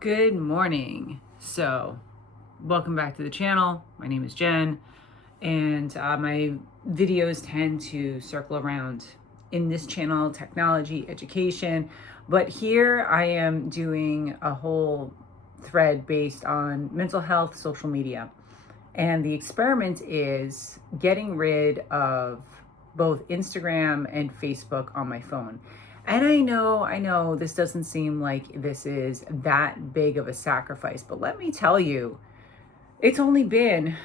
Good morning. Welcome back to the channel. My name is Jen, and my videos tend to circle around in this channel technology, education, but here I am doing a whole thread based on mental health, social media. And the experiment is getting rid of both Instagram and Facebook on my phone. And I know this doesn't seem like this is that big of a sacrifice, but let me tell you, it's only been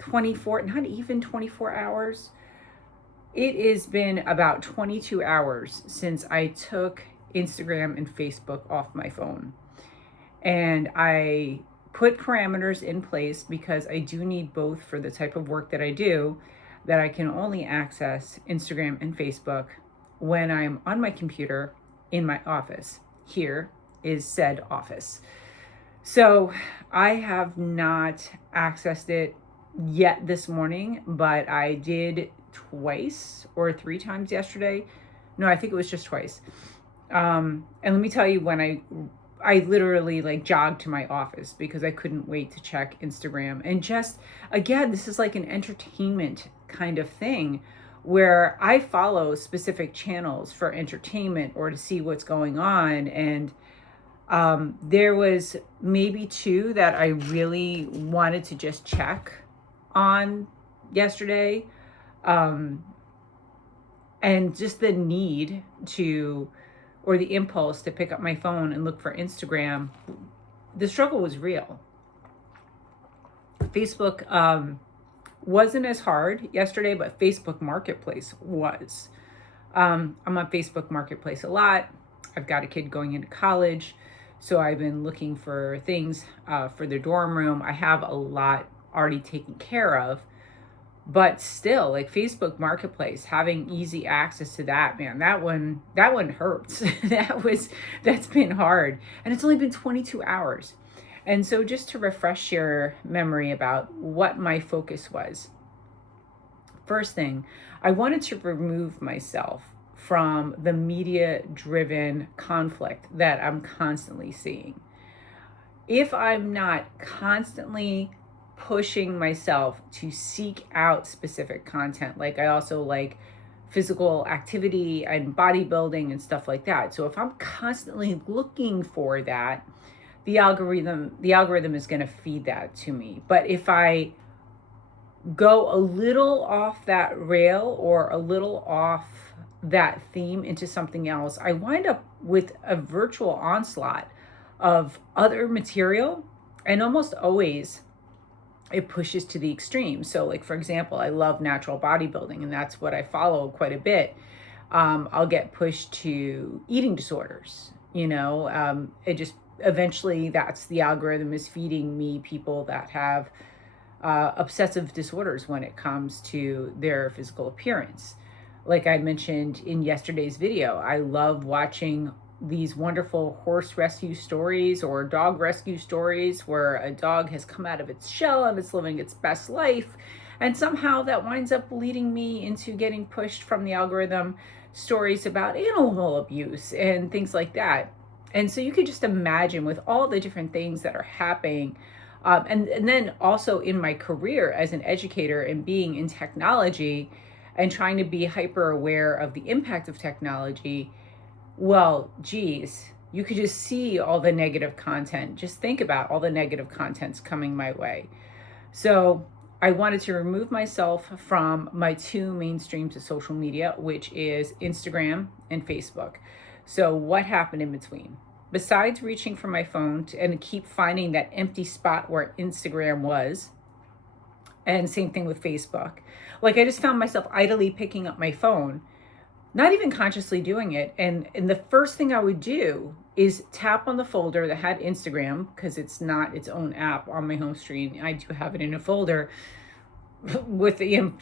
24, not even 24 hours. It has been about 22 hours since I took Instagram and Facebook off my phone. And I put parameters in place because I do need both for the type of work that I do, that I can only access Instagram and Facebook when I'm on my computer in my office. Here is said office. So I have not accessed it yet this morning, but I did twice or three times yesterday. No, I think it was just twice. And let me tell you, when I literally like jogged to my office because I couldn't wait to check Instagram. And just, again, this is like an entertainment kind of thing where I follow specific channels for entertainment or to see what's going on. And there was maybe two that I really wanted to just check on yesterday. And just the need to, or the impulse to pick up my phone and look for Instagram, the struggle was real. Facebook wasn't as hard yesterday, but Facebook Marketplace was. I'm on Facebook Marketplace a lot. I've got a kid going into college, so I've been looking for things for their dorm room. I have a lot already taken care of, but still, like Facebook Marketplace, having easy access to that, man, that one hurts. That's been hard, and it's only been 22 hours. And so just to refresh your memory about what my focus was. First thing, I wanted to remove myself from the media-driven conflict that I'm constantly seeing. If I'm not constantly pushing myself to seek out specific content, like I also like physical activity and bodybuilding and stuff like that. So if I'm constantly looking for that, the algorithm is going to feed that to me. But if I go a little off that rail or a little off that theme into something else, I wind up with a virtual onslaught of other material, and almost always it pushes to the extreme. So like, for example, I love natural bodybuilding, and that's what I follow quite a bit. I'll get pushed to eating disorders, it just eventually, that's the algorithm is feeding me people that have obsessive disorders when it comes to their physical appearance. Like I mentioned in yesterday's video, I love watching these wonderful horse rescue stories or dog rescue stories where a dog has come out of its shell and it's living its best life. And somehow that winds up leading me into getting pushed from the algorithm stories about animal abuse and things like that. And so you could just imagine with all the different things that are happening. And then also in my career as an educator and being in technology and trying to be hyper aware of the impact of technology, well, geez, you could just see all the negative content. Just think about all the negative contents coming my way. So I wanted to remove myself from my two main streams of social media, which is Instagram and Facebook. So what happened in between? Besides reaching for my phone and keep finding that empty spot where Instagram was, and same thing with Facebook. Like I just found myself idly picking up my phone, not even consciously doing it. And the first thing I would do is tap on the folder that had Instagram, because it's not its own app on my home screen. I do have it in a folder with the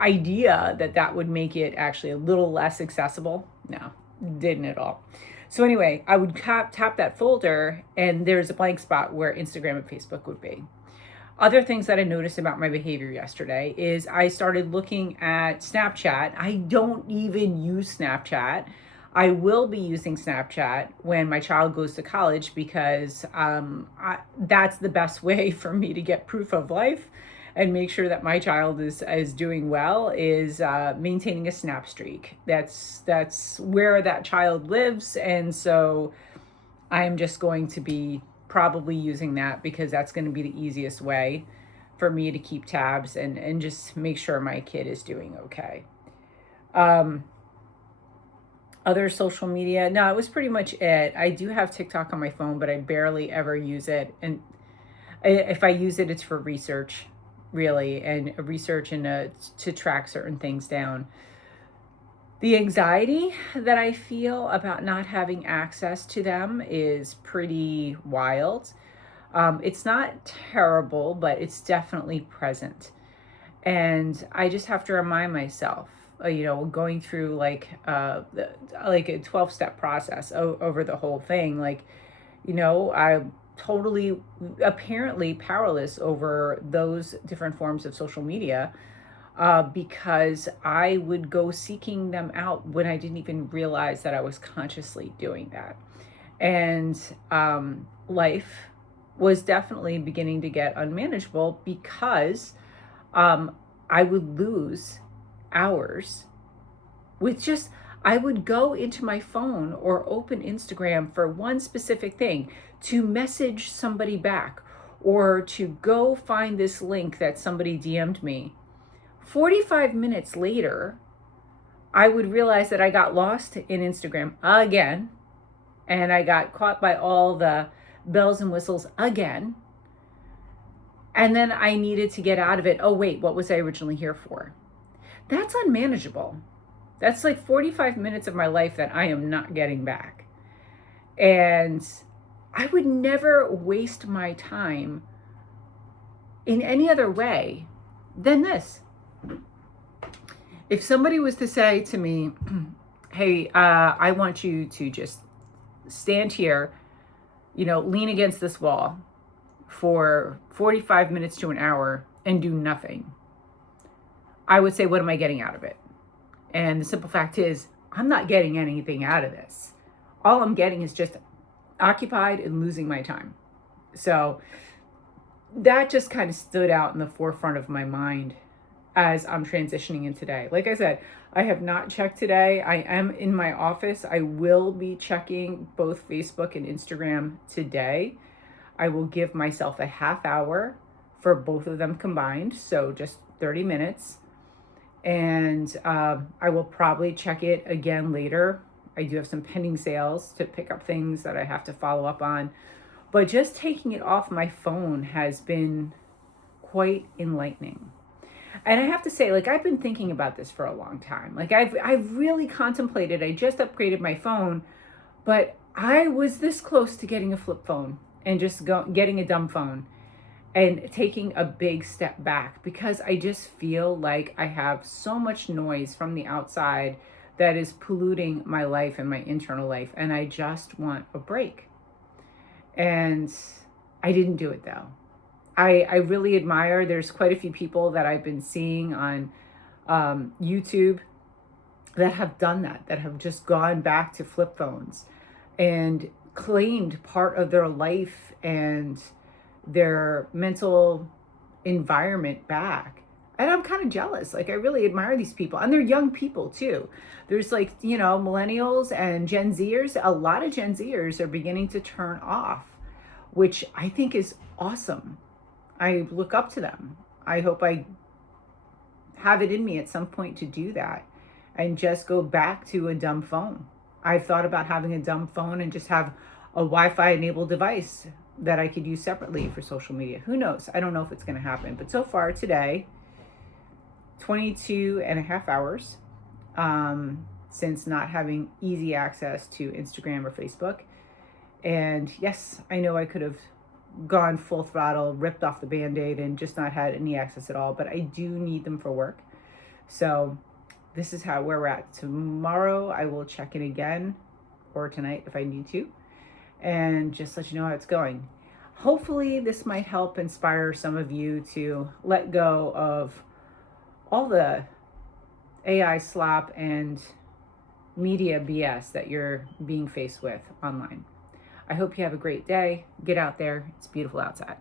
idea that would make it actually a little less accessible. No, didn't at all. So anyway, I would tap that folder and there's a blank spot where Instagram and Facebook would be. Other things that I noticed about my behavior yesterday is I started looking at Snapchat. I don't even use Snapchat. I will be using Snapchat when my child goes to college because that's the best way for me to get proof of life and make sure that my child is doing well, is maintaining a snap streak. That's where that child lives, and so I'm just going to be probably using that because that's going to be the easiest way for me to keep tabs and just make sure my kid is doing okay. Other social media, no, it was pretty much it. I do have TikTok on my phone, but I barely ever use it. And if I use it, it's for research, really, and research and to track certain things down. The anxiety that I feel about not having access to them is pretty wild. It's not terrible, but it's definitely present. And I just have to remind myself, going through like a 12-step process over the whole thing. I'm totally apparently powerless over those different forms of social media because I would go seeking them out when I didn't even realize that I was consciously doing that. And life was definitely beginning to get unmanageable because I would lose hours with just, I would go into my phone or open Instagram for one specific thing, to message somebody back or to go find this link that somebody DM'd me. 45 minutes later, I would realize that I got lost in Instagram again, and I got caught by all the bells and whistles again. And then I needed to get out of it. Oh, wait, what was I originally here for? That's unmanageable. That's like 45 minutes of my life that I am not getting back. And I would never waste my time in any other way than this. If somebody was to say to me, hey, I want you to just stand here, lean against this wall for 45 minutes to an hour and do nothing, I would say, what am I getting out of it? And the simple fact is, I'm not getting anything out of this. All I'm getting is just occupied and losing my time. So that just kind of stood out in the forefront of my mind as I'm transitioning in today. Like I said, I have not checked today. I am in my office. I will be checking both Facebook and Instagram today. I will give myself a half hour for both of them combined, so just 30 minutes. And I will probably check it again later. I do have some pending sales to pick up things that I have to follow up on. But just taking it off my phone has been quite enlightening. And I have to say, I've been thinking about this for a long time. I've really contemplated. I just upgraded my phone, but I was this close to getting a flip phone and just getting a dumb phone and taking a big step back, because I just feel like I have so much noise from the outside that is polluting my life and my internal life, and I just want a break. And I didn't do it though. I really admire, there's quite a few people that I've been seeing on YouTube that have done that have just gone back to flip phones and claimed part of their life and their mental environment back. And I'm kind of jealous. I really admire these people. And they're young people too. There's millennials and Gen Zers. A lot of Gen Zers are beginning to turn off, which I think is awesome. I look up to them. I hope I have it in me at some point to do that and just go back to a dumb phone. I've thought about having a dumb phone and just have a Wi-Fi enabled device that I could use separately for social media. Who knows? I don't know if it's going to happen. But so far today, 22 and a half hours since not having easy access to Instagram or Facebook. And yes, I know I could have gone full throttle, ripped off the Band-Aid and just not had any access at all, but I do need them for work. So this is where we're at. Tomorrow I will check in again, or tonight if I need to, and just let you know how it's going. Hopefully this might help inspire some of you to let go of all the AI slop and media BS that you're being faced with online. I hope you have a great day. Get out there. It's beautiful outside.